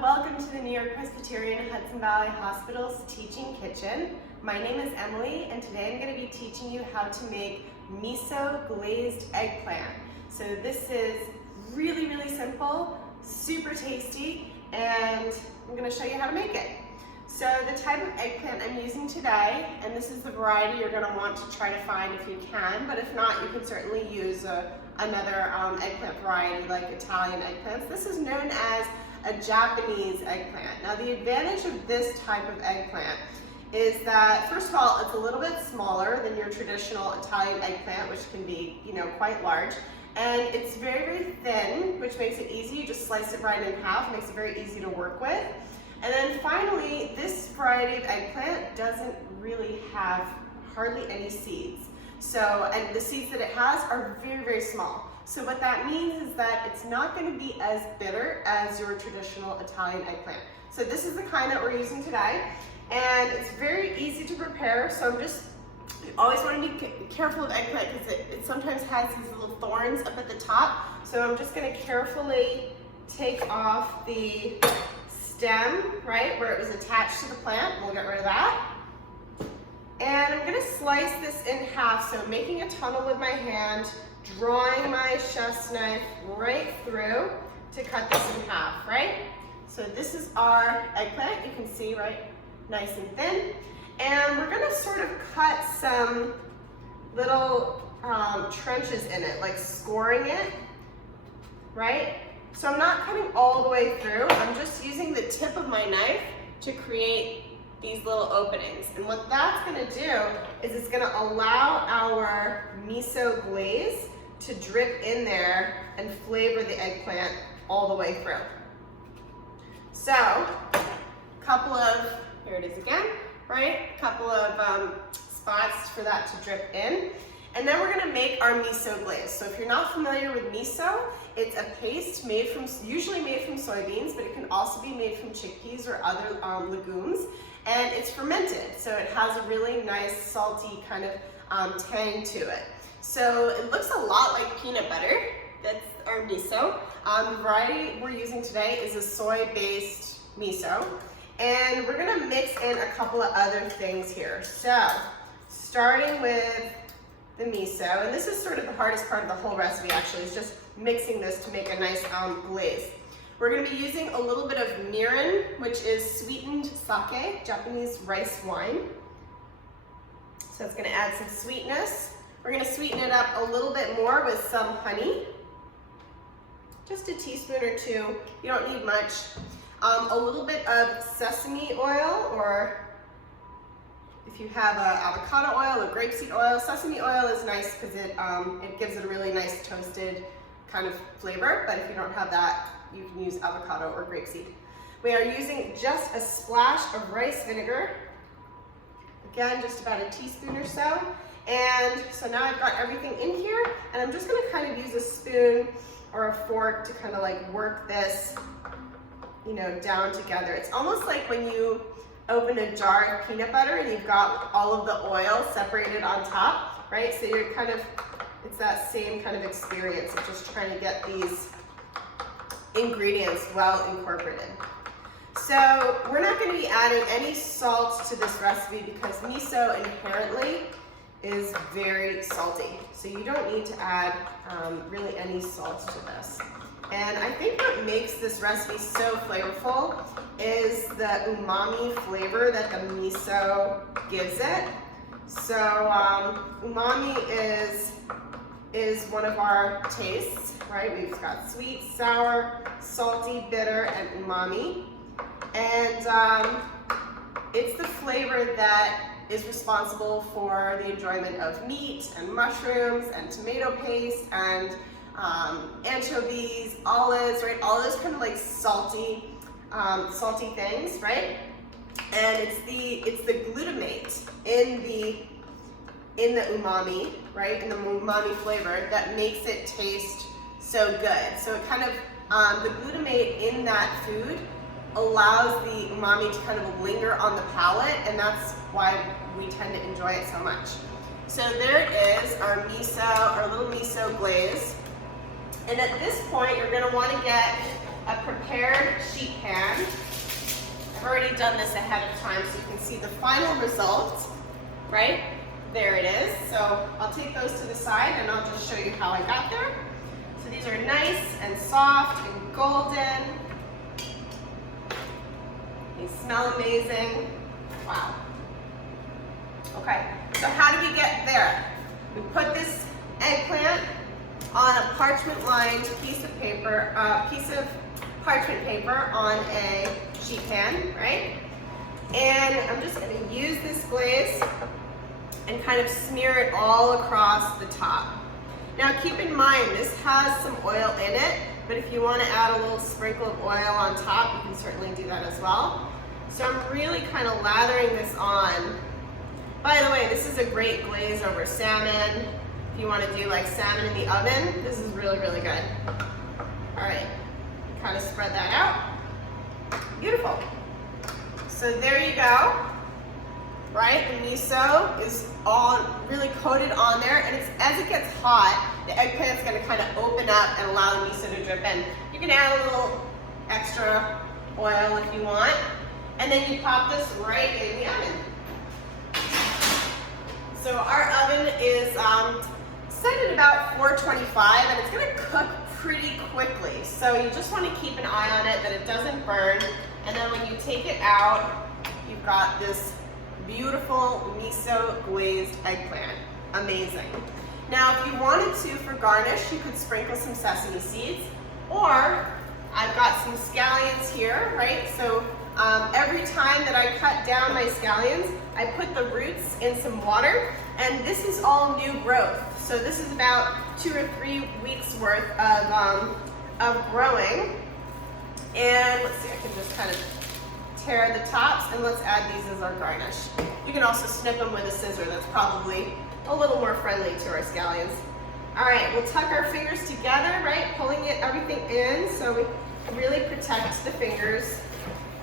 welcome to the New York-Presbyterian Hudson Valley Hospital's Teaching Kitchen. My name is Emily, and today I'm going to be teaching you how to make miso glazed eggplant. So this is really simple, super tasty, and I'm going to show you how to make it. So the type of eggplant I'm using today, and this is the variety you're going to want to try to find if you can, but if not, you can certainly use another eggplant variety like Italian eggplants. This is known as a Japanese eggplant. Now the advantage of this type of eggplant is that, first of all, it's a little bit smaller than your traditional Italian eggplant, which can be, quite large. And it's very thin, which makes it easy. You just slice it right in half, makes it very easy to work with. And then finally, this variety of eggplant doesn't really have hardly any seeds. So, and the seeds that it has are very small. So what that means is that it's not going to be as bitter as your traditional Italian eggplant. So this is the kind that we're using today, and it's very easy to prepare. So you always want to be careful of eggplant because it sometimes has these little thorns up at the top. So I'm just going to carefully take off the stem, right, where it was attached to the plant. We'll get rid of that. And I'm going to slice this in half, so making a tunnel with my hand, drawing my chef's knife right through to cut this in half, right? So this is our eggplant, you can see, right, nice and thin. And we're going to sort of cut some little trenches in it, like scoring it, right? So I'm not cutting all the way through, I'm just using the tip of my knife to create these little openings. And what that's going to do is it's going to allow our miso glaze to drip in there and flavor the eggplant all the way through. So, here it is again, right? A couple of spots for that to drip in. And then we're going to make our miso glaze. So if you're not familiar with miso, it's a paste usually made from soybeans, but it can also be made from chickpeas or other legumes. And it's fermented, so it has a really nice salty kind of tang to it. So it looks a lot like peanut butter. That's our miso. The variety we're using today is a soy-based miso. And we're gonna mix in a couple of other things here. So, starting with the miso, and this is sort of the hardest part of the whole recipe actually, is just mixing this to make a nice glaze. We're going to be using a little bit of mirin, which is sweetened sake, Japanese rice wine. So it's going to add some sweetness. We're going to sweeten it up a little bit more with some honey. Just a teaspoon or two. You don't need much. A little bit of sesame oil, or if you have avocado oil or grapeseed oil. Sesame oil is nice because it gives it a really nice toasted kind of flavor, but if you don't have that, you can use avocado or grapeseed. We are using just a splash of rice vinegar. Again, just about a teaspoon or so. And so now I've got everything in here, and I'm just going to kind of use a spoon or a fork to kind of like work this, down together. It's almost like when you open a jar of peanut butter and you've got all of the oil separated on top, right? So you're it's that same kind of experience of just trying to get these ingredients well incorporated. So we're not going to be adding any salt to this recipe because miso inherently is very salty. So you don't need to add really any salt to this. And I think what makes this recipe so flavorful is the umami flavor that the miso gives it. So umami is one of our tastes, right? We've got sweet, sour, salty, bitter, and umami. And it's the flavor that is responsible for the enjoyment of meat and mushrooms and tomato paste and anchovies, olives, right? All those kind of like salty things, right? And it's the glutamate in the umami, right? In the umami flavor that makes it taste so good. So it kind of, the glutamate in that food allows the umami to kind of linger on the palate, and that's why we tend to enjoy it so much. So there it is, our miso, our little miso glaze. And at this point, you're going to want to get a prepared sheet pan. I've already done this ahead of time so you can see the final result, right? There it is. So I'll take those to the side and I'll just show you how I got there. So these are nice and soft and golden. They smell amazing. Wow. Okay, so how do we get there? We put this eggplant on a parchment-lined piece of paper, parchment paper on a sheet pan, right? And I'm just going to use this glaze and kind of smear it all across the top. Now keep in mind, this has some oil in it, but if you want to add a little sprinkle of oil on top, you can certainly do that as well. So I'm really kind of lathering this on. By the way, this is a great glaze over salmon. If you want to do like salmon in the oven, this is really, really good. All right, kind of spread that out. Beautiful. So there you go. Right, the miso is all really coated on there, and as it gets hot, the eggplant's going to kind of open up and allow the miso to drip in. You can add a little extra oil if you want, and then you pop this right in the oven. So our oven is set at about 425, and it's going to cook pretty quickly. So you just want to keep an eye on it that it doesn't burn, and then when you take it out, you've got this beautiful miso glazed eggplant. Amazing. Now, if you wanted to, for garnish, you could sprinkle some sesame seeds, or I've got some scallions here, right? So every time that I cut down my scallions, I put the roots in some water, and this is all new growth. So this is about 2 or 3 weeks worth of growing. And let's see, I can just kind of tear the tops, and let's add these as our garnish. You can also snip them with a scissor. That's probably a little more friendly to our scallions. All right, we'll tuck our fingers together, right? Pulling everything in so we really protect the fingers,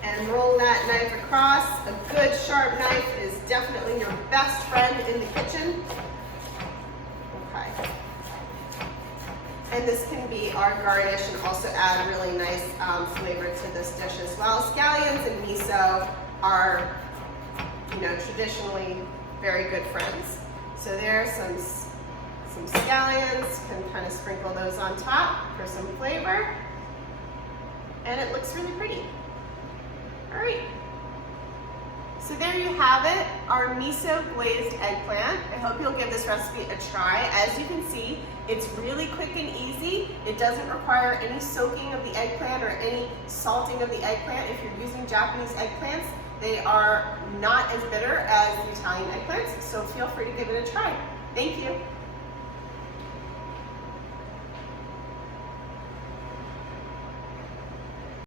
and roll that knife across. A good sharp knife is definitely your best friend in the kitchen. Okay. And this can be our garnish and also add really nice flavor to this dish as well. Scallions and miso are, traditionally very good friends. So there's some scallions, can kind of sprinkle those on top for some flavor. And it looks really pretty. All right. So there you have it, our miso glazed eggplant. I hope you'll give this recipe a try. As you can see, it's really quick and easy. It doesn't require any soaking of the eggplant or any salting of the eggplant. If you're using Japanese eggplants, they are not as bitter as the Italian eggplants, so feel free to give it a try. Thank you.